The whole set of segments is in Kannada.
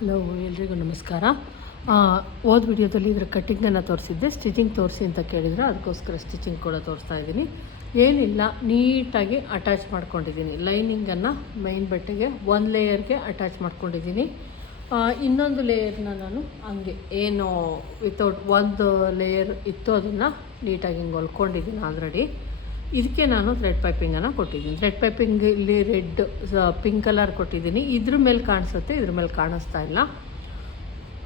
ಹಲೋ, ಎಲ್ರಿಗೂ ನಮಸ್ಕಾರ. ಹೋದ ವಿಡಿಯೋದಲ್ಲಿ ಇದರ ಕಟ್ಟಿಂಗನ್ನು ತೋರಿಸಿದ್ದೆ, ಸ್ಟಿಚಿಂಗ್ ತೋರಿಸಿ ಅಂತ ಕೇಳಿದರೆ ಅದಕ್ಕೋಸ್ಕರ ಸ್ಟಿಚಿಂಗ್ ಕೂಡ ತೋರಿಸ್ತಾ ಇದ್ದೀನಿ. ಏನಿಲ್ಲ, ನೀಟಾಗಿ ಅಟ್ಯಾಚ್ ಮಾಡ್ಕೊಂಡಿದ್ದೀನಿ ಲೈನಿಂಗನ್ನು. ಮೈನ್ ಬಟ್ಟೆಗೆ ಒಂದು ಲೇಯರ್ಗೆ ಅಟ್ಯಾಚ್ ಮಾಡ್ಕೊಂಡಿದ್ದೀನಿ. ಇನ್ನೊಂದು ಲೇಯರ್ನ ನಾನು ಹಂಗೆ ಏನು ವಿತೌಟ್ ಒಂದು ಲೇಯರ್ ಇತ್ತು ಅದನ್ನು ನೀಟಾಗಿ ಹಿಂಗೆ ಹೊಲ್ಕೊಂಡಿದ್ದೀನಿ ಆಲ್ರೆಡಿ. ಇದಕ್ಕೆ ನಾನು ಥ್ರೆಡ್ ಪೈಪಿಂಗನ್ನು ಕೊಟ್ಟಿದ್ದೀನಿ. ಥ್ರೆಡ್ ಪೈಪಿಂಗ್ ಇಲ್ಲಿ ರೆಡ್ ಪಿಂಕ್ ಕಲರ್ ಕೊಟ್ಟಿದ್ದೀನಿ. ಇದ್ರ ಮೇಲೆ ಕಾಣಿಸುತ್ತೆ, ಇದ್ರ ಮೇಲೆ ಕಾಣಿಸ್ತಾ ಇಲ್ಲ.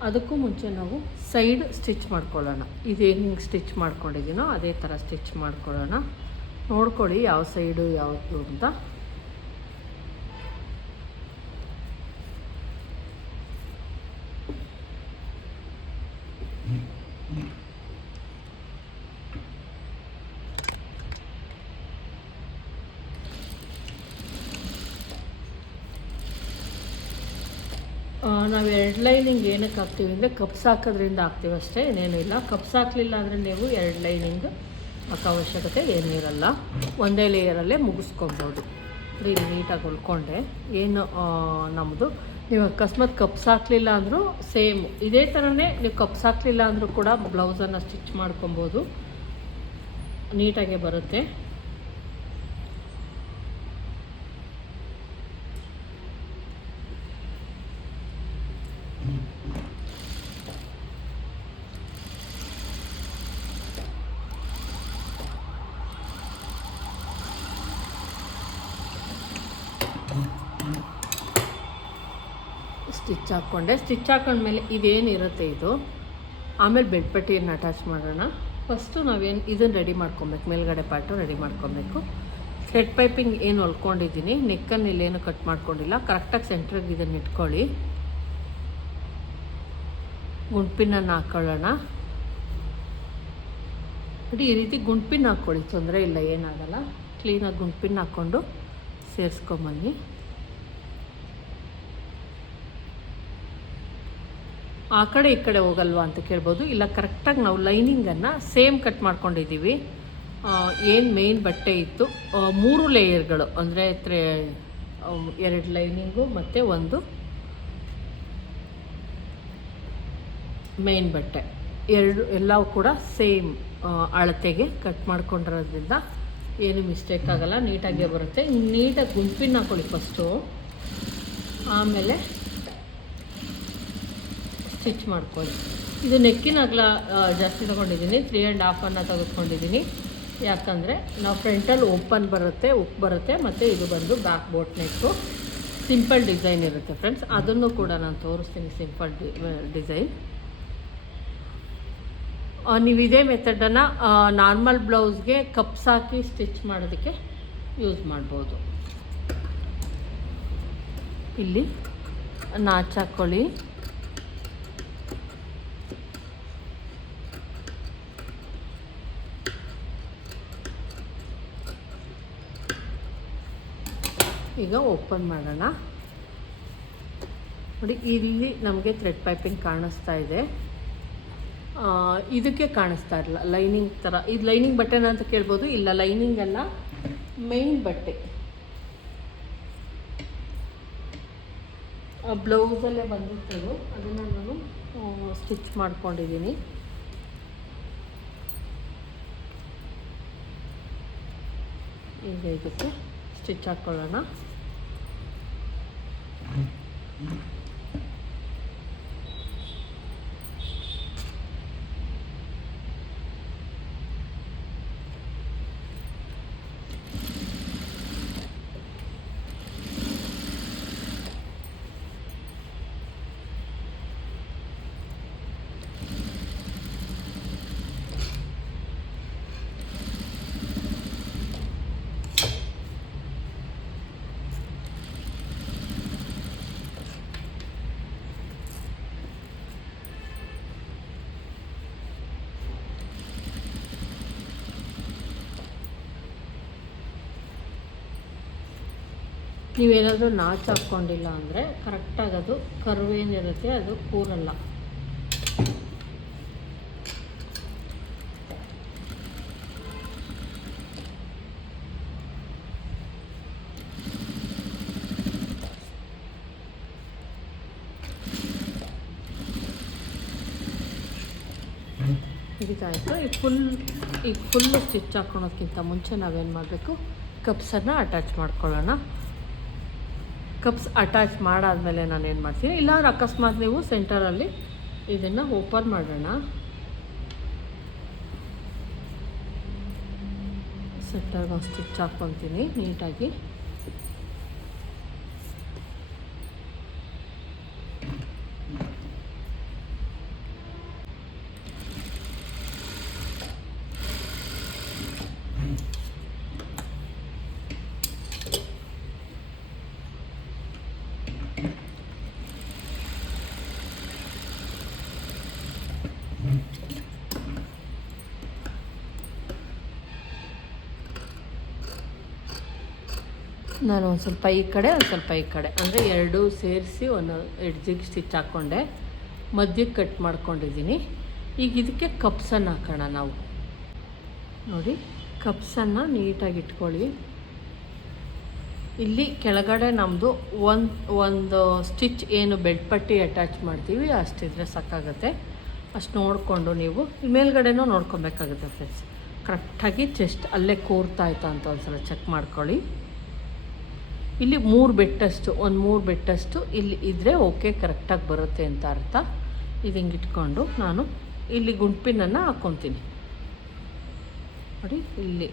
ಅದಕ್ಕೂ ಮುಂಚೆ ನಾವು ಸೈಡ್ ಸ್ಟಿಚ್ ಮಾಡ್ಕೊಳ್ಳೋಣ. ಇದೇನು ಹಿಂಗೆ ಸ್ಟಿಚ್ ಮಾಡ್ಕೊಂಡಿದ್ದೀನೋ ಅದೇ ಥರ ಸ್ಟಿಚ್ ಮಾಡ್ಕೊಳ್ಳೋಣ. ನೋಡ್ಕೊಳ್ಳಿ ಯಾವ ಸೈಡು ಯಾವುದು ಅಂತ. ನಾವು ಎರಡು ಲೈನಿಂಗ್ ಏನಕ್ಕೆ ಹಾಕ್ತೀವಿ ಅಂದರೆ ಕಪ್ಸ್ ಹಾಕೋದ್ರಿಂದ ಹಾಕ್ತೀವಿ ಅಷ್ಟೇ, ಏನೇನು ಇಲ್ಲ. ಕಪ್ಸ್ ಹಾಕಲಿಲ್ಲ ಅಂದರೆ ನೀವು ಎರಡು ಲೈನಿಂಗ್ ಹಾಕೋ ಅವಶ್ಯಕತೆ ಏನೂ ಇರಲ್ಲ. ಒಂದೇ ಲೇಯರಲ್ಲೇ ಮುಗಿಸ್ಕೊಬೋದು. ಇಲ್ಲಿ ನೀಟಾಗಿ ಹೊಲ್ಕೊಂಡೆ. ಏನು ನಮ್ಮದು ನೀವು ಅಕಸ್ಮಾತ್ ಕಪ್ಸ್ ಹಾಕಲಿಲ್ಲ ಅಂದರೂ ಸೇಮ್ ಇದೇ ಥರನೇ ನೀವು ಕಪ್ಸ್ ಹಾಕಲಿಲ್ಲ ಅಂದರೂ ಕೂಡ ಬ್ಲೌಸನ್ನು ಸ್ಟಿಚ್ ಮಾಡ್ಕೊಬೋದು, ನೀಟಾಗೆ ಬರುತ್ತೆ. ಸ್ಟಿಚ್ ಹಾಕ್ಕೊಂಡೆ. ಸ್ಟಿಚ್ ಹಾಕೊಂಡ್ಮೇಲೆ ಇದೇನಿರುತ್ತೆ ಇದು, ಆಮೇಲೆ ಬೆಡ್ ಪಟ್ಟಿಯನ್ನು ಅಟ್ಯಾಚ್ ಮಾಡೋಣ. ಫಸ್ಟು ನಾವೇನು ಇದನ್ನು ರೆಡಿ ಮಾಡ್ಕೊಬೇಕು, ಮೇಲ್ಗಡೆ ಪಾರ್ಟು ರೆಡಿ ಮಾಡ್ಕೊಬೇಕು. ಥ್ರೆಡ್ ಪೈಪಿಂಗ್ ಏನು ಹೊಲ್ಕೊಂಡಿದ್ದೀನಿ, ನೆಕ್ಕನ್ನು ಇಲ್ಲೇನು ಕಟ್ ಮಾಡ್ಕೊಂಡಿಲ್ಲ. ಕರೆಕ್ಟಾಗಿ ಸೆಂಟ್ರಿಗೆ ಇದನ್ನು ಇಟ್ಕೊಳ್ಳಿ. ಗುಂಡ್ಪಿನನ್ನು ಹಾಕ್ಕೊಳ್ಳೋಣ. ನೋಡಿ, ಈ ರೀತಿ ಗುಂಡ್ಪಿನ್ ಹಾಕ್ಕೊಳ್ಳಿ, ತೊಂದರೆ ಇಲ್ಲ, ಏನಾಗಲ್ಲ. ಕ್ಲೀನಾಗಿ ಗುಂಡ್ಪಿನ್ ಹಾಕ್ಕೊಂಡು ಸೇರಿಸ್ಕೊಂಬನ್ನಿ. ಆ ಕಡೆ ಈ ಕಡೆ ಹೋಗಲ್ವಾ ಅಂತ ಕೇಳ್ಬೋದು. ಇಲ್ಲ, ಕರೆಕ್ಟಾಗಿ ನಾವು ಲೈನಿಂಗನ್ನು ಸೇಮ್ ಕಟ್ ಮಾಡ್ಕೊಂಡಿದ್ದೀವಿ. ಏನು ಮೇಯ್ನ್ ಬಟ್ಟೆ ಇತ್ತು, 3 ಲೇಯರ್ಗಳು ಅಂದರೆ 2 ಲೈನಿಂಗು ಮತ್ತು ಒಂದು ಮೇಯ್ನ್ ಬಟ್ಟೆ, ಎಲ್ಲವೂ ಕೂಡ ಸೇಮ್ ಅಳತೆಗೆ ಕಟ್ ಮಾಡ್ಕೊಂಡಿರೋದ್ರಿಂದ ಏನು ಮಿಸ್ಟೇಕ್ ಆಗೋಲ್ಲ, ನೀಟಾಗೇ ಬರುತ್ತೆ. ನೀಟಾಗಿ ಗುಂಪಿನ ಹಾಕೊಳ್ಳಿ ಫಸ್ಟು, ಆಮೇಲೆ ಸ್ಟಿಚ್ ಮಾಡ್ಕೊಳ್ಳಿ. ಇದು ನೆಕ್ಕಿನ ಅಗಲ ಜಾಸ್ತಿ ತೊಗೊಂಡಿದ್ದೀನಿ, 3.5 ತೆಗೆದುಕೊಂಡಿದ್ದೀನಿ. ಯಾಕಂದರೆ ನಾವು ಫ್ರಂಟಲ್ಲಿ ಓಪನ್ ಬರುತ್ತೆ, ಉಕ್ ಬರುತ್ತೆ, ಮತ್ತು ಇದು ಬಂದು ಬ್ಯಾಕ್ ಬೋಟ್ ನೆಕ್ಕು. ಸಿಂಪಲ್ ಡಿಸೈನ್ ಇರುತ್ತೆ ಫ್ರೆಂಡ್ಸ್, ಅದನ್ನು ಕೂಡ ನಾನು ತೋರಿಸ್ತೀನಿ. ಸಿಂಪಲ್ ಡಿಸೈನ್ ನೀವು ಇದೇ ಮೆಥಡನ್ನು ನಾರ್ಮಲ್ ಬ್ಲೌಸ್ಗೆ ಕಪ್ಸ್ ಹಾಕಿ ಸ್ಟಿಚ್ ಮಾಡೋದಕ್ಕೆ ಯೂಸ್ ಮಾಡ್ಬೋದು. ಇಲ್ಲಿ ನಾಚ್ ಹಾಕ್ಕೊಳ್ಳಿ. ಈಗ ಓಪನ್ ಮಾಡೋಣ. ನೋಡಿ, ಇಲ್ಲಿ ನಮಗೆ ಥ್ರೆಡ್ ಪೈಪಿಂಗ್ ಕಾಣಿಸ್ತಾ ಇದೆ. ಇದಕ್ಕೆ ಕಾಣಿಸ್ತಾ ಇರಲ್ಲ, ಲೈನಿಂಗ್ ಥರ. ಇದು ಲೈನಿಂಗ್ ಬಟ್ಟೆನ ಅಂತ ಕೇಳ್ಬೋದು. ಇಲ್ಲ, ಲೈನಿಂಗ್ ಅಲ್ಲ, ಮೈನ್ ಬಟ್ಟೆ. ಬ್ಲೌಸಲ್ಲೇ ಬಂದಿರ್ತದು, ಅದನ್ನು ನಾನು ಸ್ಟಿಚ್ ಮಾಡ್ಕೊಂಡಿದ್ದೀನಿ. ಈಗ ಇದಕ್ಕೆ ಸ್ಟಿಚ್ ಹಾಕ್ಕೊಳ್ಳೋಣ. ನೀವೇನಾದರೂ ನಾಚ್ ಹಾಕ್ಕೊಂಡಿಲ್ಲ ಅಂದರೆ ಕರೆಕ್ಟಾಗಿ ಅದು ಕರ್ವ್ ಏನಿರುತ್ತೆ ಅದು ಕೂರಲ್ಲ. ಹಿಡಿತಾಯಿತು. ಈಗ ಫುಲ್ಲು ಸ್ಟಿಚ್ ಹಾಕ್ಕೊಳೋಕ್ಕಿಂತ ಮುಂಚೆ ನಾವೇನು ಮಾಡಬೇಕು, ಕಪ್ಸನ್ನು ಅಟ್ಯಾಚ್ ಮಾಡ್ಕೊಳ್ಳೋಣ. ಕಪ್ಸ್ ಅಟ್ಯಾಚ್ ಮಾಡಾದಮೇಲೆ ನಾನು ಏನು ಮಾಡ್ತೀನಿ, ಇಲ್ಲಾಂದ್ರೆ ಅಕಸ್ಮಾತ್ ನೀವು ಸೆಂಟರಲ್ಲಿ ಇದನ್ನು ಓಪನ್ ಮಾಡೋಣ. ಸೆಂಟರ್ಗೆ ಒಂದು ಸ್ಟಿಚ್ ಹಾಕ್ಕೊತೀನಿ ನೀಟಾಗಿ. ನಾನು ಒಂದು ಸ್ವಲ್ಪ ಈ ಕಡೆ ಒಂದು ಸ್ವಲ್ಪ ಈ ಕಡೆ ಅಂದರೆ ಎರಡೂ ಸೇರಿಸಿ ಒಂದು ಎಡ್ಜಿಗೆ ಸ್ಟಿಚ್ ಹಾಕ್ಕೊಂಡೆ, ಮಧ್ಯಕ್ಕೆ ಕಟ್ ಮಾಡ್ಕೊಂಡಿದ್ದೀನಿ. ಈಗ ಇದಕ್ಕೆ ಕಪ್ಸನ್ನು ಹಾಕೋಣ ನಾವು. ನೋಡಿ, ಕಪ್ಸನ್ನು ನೀಟಾಗಿ ಇಟ್ಕೊಳ್ಳಿ. ಇಲ್ಲಿ ಕೆಳಗಡೆ ನಮ್ಮದು ಒಂದು ಸ್ಟಿಚ್ ಏನು ಬೆಲ್ಟ್ ಪಟ್ಟಿ ಅಟ್ಯಾಚ್ ಮಾಡ್ತೀವಿ ಅಷ್ಟಿದ್ರೆ ಸಾಕಾಗುತ್ತೆ. ಅಷ್ಟು ನೋಡಿಕೊಂಡು ನೀವು ಮೇಲ್ಗಡೆನೂ ನೋಡ್ಕೊಬೇಕಾಗುತ್ತೆ ಫ್ರೆಂಡ್ಸ್. ಕರೆಕ್ಟಾಗಿ ಚೆಸ್ಟ್ ಅಲ್ಲೇ ಕೂರ್ತಾಯ್ತಾ ಅಂತ ಒಂದು ಸಲ ಚೆಕ್ ಮಾಡ್ಕೊಳ್ಳಿ. ಇಲ್ಲಿ 3 ಬೆಟ್ಟಷ್ಟು ಇಲ್ಲಿ ಇದ್ದರೆ ಓಕೆ, ಕರೆಕ್ಟಾಗಿ ಬರುತ್ತೆ ಅಂತ ಅರ್ಥ. ಇದು ಹಿಂಗೆ ಇಟ್ಕೊಂಡು ನಾನು ಇಲ್ಲಿ ಗುಂಡ್ಪಿನನ್ನು ಹಾಕ್ಕೊತೀನಿ. ನೋಡಿ, ಇಲ್ಲಿ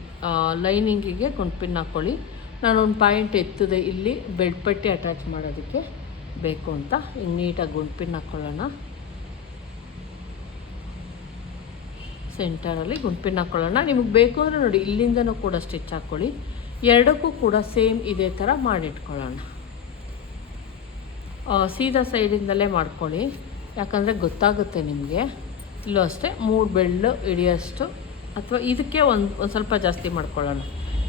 ಲೈನಿಂಗಿಗೆ ಗುಂಡ್ಪಿನ್ ಹಾಕ್ಕೊಳ್ಳಿ. ನಾನೊಂದು ಪಾಯಿಂಟ್ ಎತ್ತದೆ ಇಲ್ಲಿ ಬೆಲ್ಟ್ ಪಟ್ಟಿ ಅಟ್ಯಾಚ್ ಮಾಡೋದಕ್ಕೆ ಬೇಕು ಅಂತ. ಹಿಂಗೆ ನೀಟಾಗಿ ಗುಂಡ್ಪಿನ್ ಹಾಕ್ಕೊಳ್ಳೋಣ. ಸೆಂಟರಲ್ಲಿ ಗುಂಡ್ಪಿನ್ ಹಾಕ್ಕೊಳ್ಳೋಣ. ನಿಮಗೆ ಬೇಕು ಅಂದರೆ ನೋಡಿ ಇಲ್ಲಿಂದನೂ ಕೂಡ ಸ್ಟಿಚ್ ಹಾಕ್ಕೊಳ್ಳಿ. ಎರಡಕ್ಕೂ ಕೂಡ ಸೇಮ್ ಇದೇ ಥರ ಮಾಡಿಟ್ಕೊಳ್ಳೋಣ. ಸೀದಾ ಸೈಡಿಂದಲೇ ಮಾಡ್ಕೊಳ್ಳಿ, ಯಾಕಂದರೆ ಗೊತ್ತಾಗುತ್ತೆ ನಿಮಗೆ. ಇಲ್ಲೂ ಅಷ್ಟೇ 3 ಬೆರಳು ಹಿಡಿಯೋಷ್ಟು, ಅಥವಾ ಇದಕ್ಕೆ ಒಂದು ಸ್ವಲ್ಪ ಜಾಸ್ತಿ ಮಾಡ್ಕೊಳ್ಳೋಣ,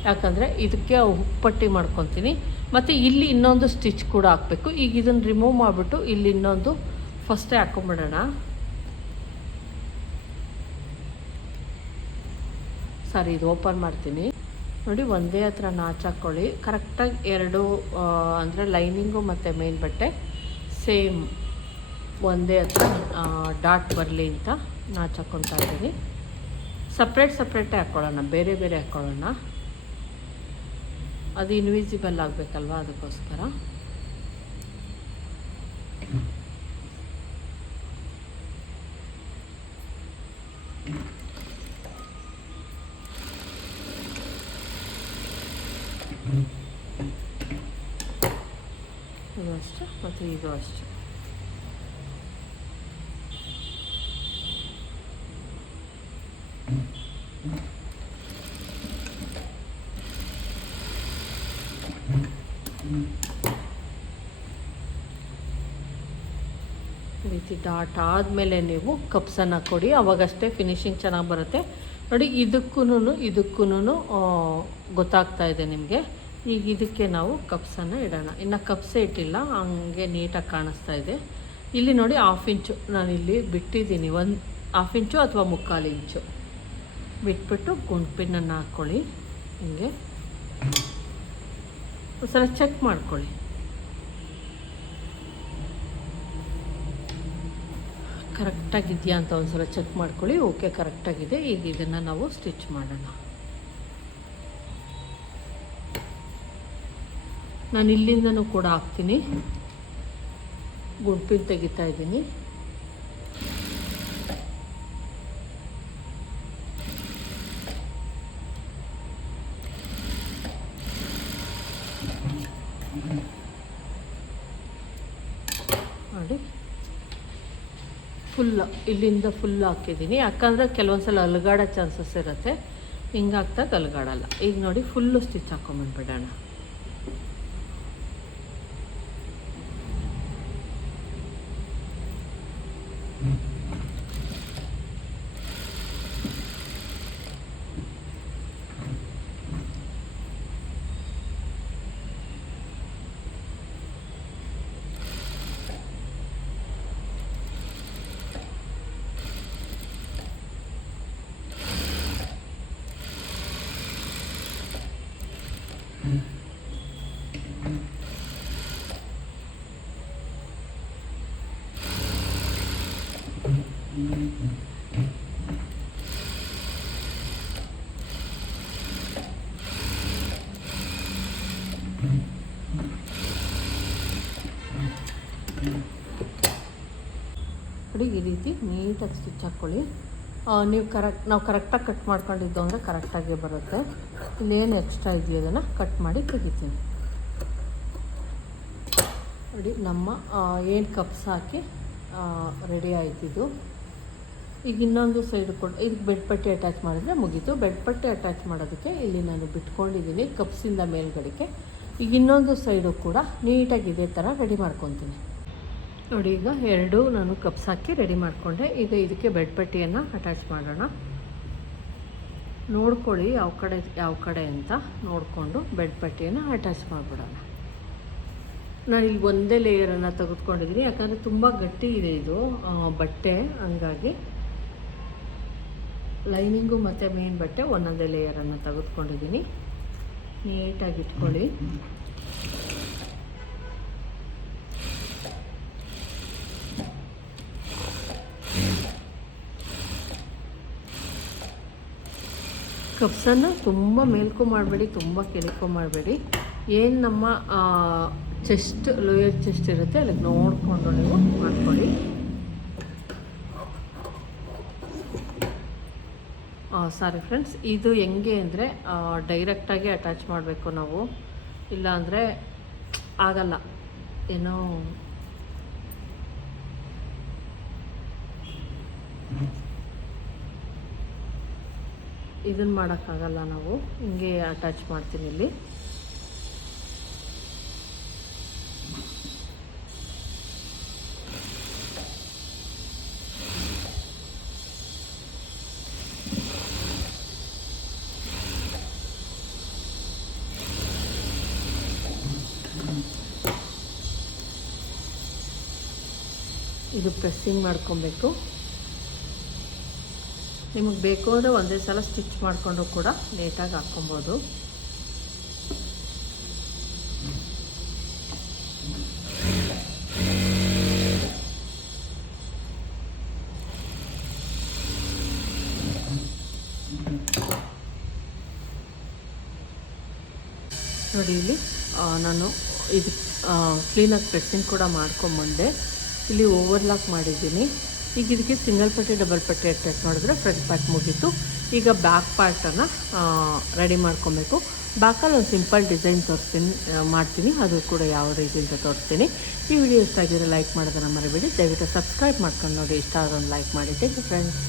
ಯಾಕಂದರೆ ಇದಕ್ಕೆ ಹುಪ್ಪಟ್ಟಿ ಮಾಡ್ಕೊತೀನಿ. ಮತ್ತು ಇಲ್ಲಿ ಇನ್ನೊಂದು ಸ್ಟಿಚ್ ಕೂಡ ಹಾಕಬೇಕು. ಈಗ ಇದನ್ನು ರಿಮೂವ್ ಮಾಡಿಬಿಟ್ಟು ಇಲ್ಲಿ ಇನ್ನೊಂದು ಫಸ್ಟೇ ಹಾಕ್ಕೊಂಬಿಡೋಣ. ಸರಿ, ಇದು ಓಪನ್ ಮಾಡ್ತೀನಿ. ನೋಡಿ, ಒಂದೇ ಹತ್ರ ನಾಚ್ ಹಾಕ್ಕೊಳ್ಳಿ. ಕರೆಕ್ಟಾಗಿ ಎರಡು ಅಂದರೆ ಲೈನಿಂಗು ಮತ್ತು ಮೇನ್ ಬಟ್ಟೆ ಸೇಮ್ ಒಂದೇ ಹತ್ರ ಡಾಟ್ ಬರಲಿ ಅಂತ ನಾಚ್ ಹಾಕ್ಕೊತಾ ಇದ್ದೀನಿ. ಸಪ್ರೇಟೇ ಹಾಕ್ಕೊಳ್ಳೋಣ, ಬೇರೆ ಹಾಕ್ಕೊಳ್ಳೋಣ. ಅದು ಇನ್ವಿಸಿಬಲ್ ಆಗಬೇಕಲ್ವ, ಅದಕ್ಕೋಸ್ಕರ. ಇದು ಅಷ್ಟೇ ಮತ್ತು ಇದು ಅಷ್ಟೇ. ಈ ರೀತಿ ಡಾಟ್ ಆದಮೇಲೆ ನೀವು ಕಪ್ಸನ್ನು ಕೊಡಿ, ಅವಾಗಷ್ಟೇ ಫಿನಿಶಿಂಗ್ ಚೆನ್ನಾಗಿ ಬರುತ್ತೆ. ನೋಡಿ, ಇದಕ್ಕೂ ಗೊತ್ತಾಗ್ತಾ ಇದೆ ನಿಮಗೆ. ಈಗ ಇದಕ್ಕೆ ನಾವು ಕಪ್ಸನ್ನು ಇಡೋಣ. ಇನ್ನು ಕಪ್ಸೇ ಇಟ್ಟಿಲ್ಲ, ಹಂಗೆ ನೀಟಾಗಿ ಕಾಣಿಸ್ತಾ ಇದೆ. ಇಲ್ಲಿ ನೋಡಿ, 1/2 ಇಂಚು ನಾನಿಲ್ಲಿ ಬಿಟ್ಟಿದ್ದೀನಿ. 1/2 ಇಂಚು ಅಥವಾ 3/4 ಇಂಚು ಬಿಟ್ಬಿಟ್ಟು ಗುಂಡ್ಪಿನನ್ನು ಹಾಕ್ಕೊಳ್ಳಿ. ಹಿಂಗೆ ಒಂದ್ಸಲ ಚೆಕ್ ಮಾಡ್ಕೊಳ್ಳಿ. ಕರೆಕ್ಟಾಗಿದೆಯಾ ಅಂತ ಒಂದ್ಸಲ ಚೆಕ್ ಮಾಡ್ಕೊಳ್ಳಿ. ಓಕೆ, ಕರೆಕ್ಟಾಗಿದೆ. ಈಗ ಇದನ್ನು ನಾವು ಸ್ಟಿಚ್ ಮಾಡೋಣ. ನಾನು ಇಲ್ಲಿಂದನೂ ಕೂಡ ಹಾಕ್ತೀನಿ, ಗುಂಪಿನ ತೆಗಿತಾ ಇದ್ದೀನಿ. ನೋಡಿ, ಇಲ್ಲಿಂದ ಫುಲ್ ಹಾಕಿದ್ದೀನಿ, ಯಾಕಂದರೆ ಕೆಲವೊಂದು ಸಲ ಅಲುಗಾಡೋ ಚಾನ್ಸಸ್ ಇರುತ್ತೆ. ಹಿಂಗಾಗ್ದಾಗ ಅಲುಗಾಡಲ್ಲ. ಈಗ ನೋಡಿ, ಫುಲ್ಲು ಸ್ಟಿಚ್ ಹಾಕ್ಕೊಂಬಂದ್ಬಿಡೋಣ. ನೋಡಿ ಈ ರೀತಿ ನೀಟಾಗಿ ಸ್ಟಿಚ್ ಹಾಕ್ಕೊಳ್ಳಿ. ನಾವು ಕರೆಕ್ಟಾಗಿ ಕಟ್ ಮಾಡ್ಕೊಂಡಿದ್ದು ಅಂದರೆ ಕರೆಕ್ಟಾಗಿ ಬರುತ್ತೆ. ಇಲ್ಲೇನು ಎಕ್ಸ್ಟ್ರಾ ಇದೆಯೋ ಅದನ್ನು ಕಟ್ ಮಾಡಿ ತೆಗಿತೀನಿ. ನೋಡಿ ನಮ್ಮ ಏನು ಕಪ್ಸ್ ಹಾಕಿ ರೆಡಿ ಆಯ್ತಿದ್ದು. ಈಗ ಇನ್ನೊಂದು ಸೈಡು ಕೂಡ ಇದಕ್ಕೆ ಬೆಡ್ ಪಟ್ಟಿ ಅಟ್ಯಾಚ್ ಮಾಡಿದ್ರೆ ಮುಗೀತು. ಬೆಡ್ ಪಟ್ಟಿ ಅಟ್ಯಾಚ್ ಮಾಡೋದಕ್ಕೆ ಇಲ್ಲಿ ನಾನು ಬಿಟ್ಕೊಂಡಿದ್ದೀನಿ ಕಪ್ಸಿಂದ ಮೇಲ್ಗಡೆಗೆ. ಈಗ ಇನ್ನೊಂದು ಸೈಡು ಕೂಡ ನೀಟಾಗಿ ಇದೇ ಥರ ರೆಡಿ ಮಾಡ್ಕೊತೀನಿ. ನೋಡಿ ಈಗ ಎರಡು ನಾನು ಕಪ್ಸ್ ಹಾಕಿ ರೆಡಿ ಮಾಡಿಕೊಂಡೆ. ಈಗ ಇದಕ್ಕೆ ಬೆಡ್ ಪಟ್ಟಿಯನ್ನು ಅಟ್ಯಾಚ್ ಮಾಡೋಣ. ನೋಡ್ಕೊಳ್ಳಿ ಯಾವ ಕಡೆ ಅಂತ ನೋಡಿಕೊಂಡು ಬೆಡ್ ಪಟ್ಟಿಯನ್ನು ಅಟ್ಯಾಚ್ ಮಾಡಿಬಿಡೋಣ. ನಾನು ಇಲ್ಲಿ ಒಂದೇ ಲೇಯರನ್ನು ತೆಗೆದುಕೊಂಡಿದ್ದೀನಿ, ಯಾಕಂದರೆ ತುಂಬ ಗಟ್ಟಿ ಇದೆ ಇದು ಬಟ್ಟೆ. ಹಂಗಾಗಿ ಲೈನಿಂಗು ಮತ್ತು ಮೇನ್ ಬಟ್ಟೆ ಒಂದೊಂದೇ ಲೇಯರನ್ನು ತೆಗೆದುಕೊಂಡಿದ್ದೀನಿ. ನೀಟಾಗಿ ಇಟ್ಕೊಳ್ಳಿ. ಕಪ್ಸನ್ನು ತುಂಬ ಮೇಲ್ಕೂ ಮಾಡಬೇಡಿ, ತುಂಬ ಕೆಳಕ್ಕೂ ಮಾಡಬೇಡಿ. ಏನು ನಮ್ಮ ಚೆಸ್ಟ್ ಲೋಯರ್ ಚೆಸ್ಟ್ ಇರುತ್ತೆ ಅಲ್ಲಿಗೆ ನೋಡಿಕೊಂಡು ನೀವು ಮಾಡ್ಕೊಳ್ಳಿ. ಸಾರಿ ಫ್ರೆಂಡ್ಸ್, ಇದು ಹೆಂಗೆ ಅಂದರೆ ಡೈರೆಕ್ಟಾಗಿ ಅಟ್ಯಾಚ್ ಮಾಡಬೇಕು ನಾವು, ಇಲ್ಲಾಂದರೆ ಆಗಲ್ಲ. ಏನೋ ಇದನ್ನು ಮಾಡೋಕ್ಕಾಗಲ್ಲ, ನಾವು ಹಿಂಗೆ ಅಟ್ಯಾಚ್ ಮಾಡ್ತೀನಿ ಇಲ್ಲಿ. ಇದು ಪ್ರೆಸ್ಸಿಂಗ್ ಮಾಡ್ಕೊಬೇಕು. ನಿಮಗೆ ಬೇಕು ಅಂದರೆ ಒಂದೇ ಸಲ ಸ್ಟಿಚ್ ಮಾಡಿಕೊಂಡು ಕೂಡ ನೀಟಾಗಿ ಹಾಕ್ಕೊಬೋದು. ನೋಡಿ ಇಲ್ಲಿ ನಾನು ಇದು ಕ್ಲೀನಾಗಿ ಪ್ರೆಸ್ಸಿಂಗ್ ಕೂಡ ಮಾಡ್ಕೊಂಬಂದೆ. ಇಲ್ಲಿ ಓವರ್ಲಾಕ್ ಮಾಡಿದ್ದೀನಿ. ಈಗ ಇದಕ್ಕೆ ಸಿಂಗಲ್ ಪಟ್ಟಿ ಡಬಲ್ ಪಟ್ಟಿ ಅಟ್ಯಾಚ್ ಮಾಡಿದ್ರೆ ಫ್ರಂಟ್ ಪಾರ್ಟ್ ಮುಗೀತು. ಈಗ ಬ್ಯಾಕ್ ಪಾರ್ಟನ್ನು ರೆಡಿ ಮಾಡ್ಕೊಬೇಕು. ಬ್ಯಾಕಲ್ಲಿ ಒಂದು ಸಿಂಪಲ್ ಡಿಸೈನ್ ಮಾಡ್ತೀನಿ, ಅದು ಕೂಡ ಯಾವ ರೀತಿ ಅಂತ ತೋರಿಸ್ತೀನಿ. ಈ ವಿಡಿಯೋ ಇಷ್ಟ ಆಗಿದ್ರೆ ಲೈಕ್ ಮಾಡೋದನ್ನು ಮರಿಬೇಡಿ. ದಯವಿಟ್ಟು ಸಬ್ಸ್ಕ್ರೈಬ್ ಮಾಡ್ಕೊಂಡು ನೋಡಿ. ಇಷ್ಟ ಆಗೋದು ಲೈಕ್ ಮಾಡಿ. Thank you friends.